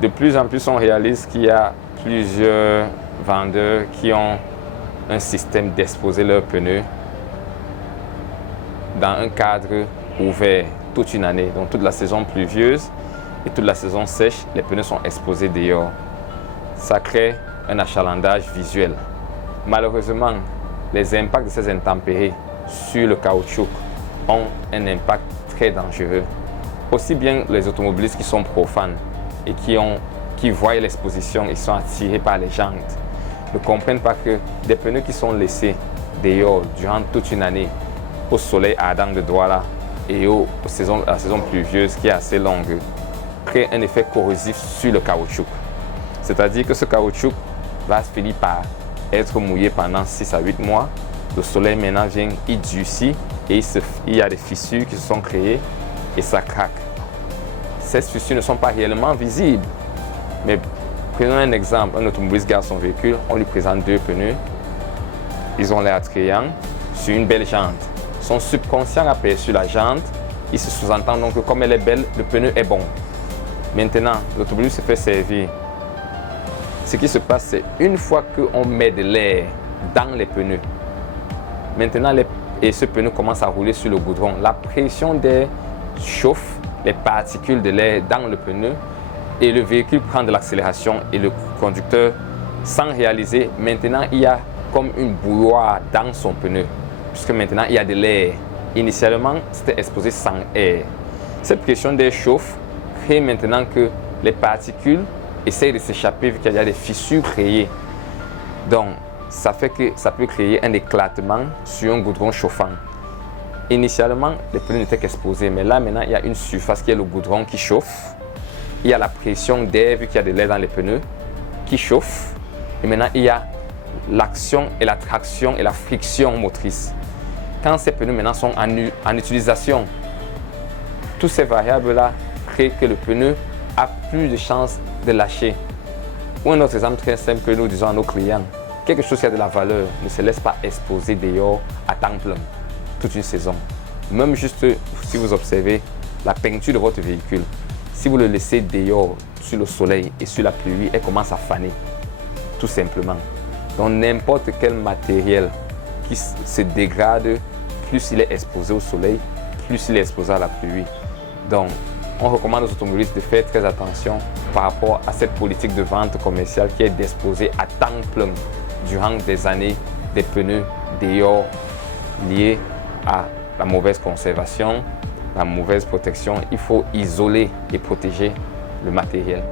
De plus en plus, on réalise qu'il y a plusieurs vendeurs qui ont un système d'exposer leurs pneus dans un cadre ouvert toute une année. Donc toute la saison pluvieuse et toute la saison sèche, les pneus sont exposés dehors. Ça crée un achalandage visuel. Malheureusement, les impacts de ces intempéries sur le caoutchouc ont un impact très dangereux. Aussi bien les automobilistes qui sont profanes et qui voient l'exposition et sont attirés par les jantes ne comprennent pas que des pneus qui sont laissés dehors durant toute une année au soleil ardent de Douala et à la saison pluvieuse qui est assez longue créent un effet corrosif sur le caoutchouc. C'est-à-dire que ce caoutchouc va finir par être mouillé pendant 6 à 8 mois. Le soleil maintenant vient, il durcit et il y a des fissures qui se sont créées et ça craque. Ces fissures ne sont pas réellement visibles. Mais prenons un exemple, un automobiliste garde son véhicule, on lui présente 2 pneus, ils ont l'air attrayants sur une belle jante. Son subconscient aperçu la jante, il se sous-entend donc que comme elle est belle, le pneu est bon. Maintenant, l'automobiliste se fait servir. Ce qui se passe, c'est une fois qu'on met de l'air dans les pneus, maintenant et ce pneu commence à rouler sur le goudron, la pression d'air chauffe les particules de l'air dans le pneu et le véhicule prend de l'accélération et le conducteur, sans réaliser, maintenant il y a comme une bouilloire dans son pneu, puisque maintenant il y a de l'air. Initialement, c'était exposé sans air. Cette pression d'air chauffe, crée maintenant que les particules essayent de s'échapper vu qu'il y a des fissures créées. Donc, ça fait que ça peut créer un éclatement sur un goudron chauffant. Initialement, les pneus n'étaient qu'exposés, mais là maintenant, il y a une surface qui est le goudron qui chauffe. Il y a la pression d'air, vu qu'il y a de l'air dans les pneus, qui chauffe. Et maintenant, il y a l'action et la traction et la friction motrice. Quand ces pneus maintenant sont en utilisation, toutes ces variables-là créent que le pneu a plus de chances de lâcher. Ou un autre exemple très simple que nous disons à nos clients, quelque chose qui a de la valeur ne se laisse pas exposer dehors à temps plein, toute une saison. Même juste si vous observez la peinture de votre véhicule, si vous le laissez dehors sur le soleil et sur la pluie, elle commence à faner, tout simplement. Donc n'importe quel matériel qui se dégrade, plus il est exposé au soleil, plus il est exposé à la pluie. Donc on recommande aux automobilistes de faire très attention par rapport à cette politique de vente commerciale qui est d'exposer à temps plein durant des années des pneus dehors liés à la mauvaise conservation, la mauvaise protection. Il faut isoler et protéger le matériel.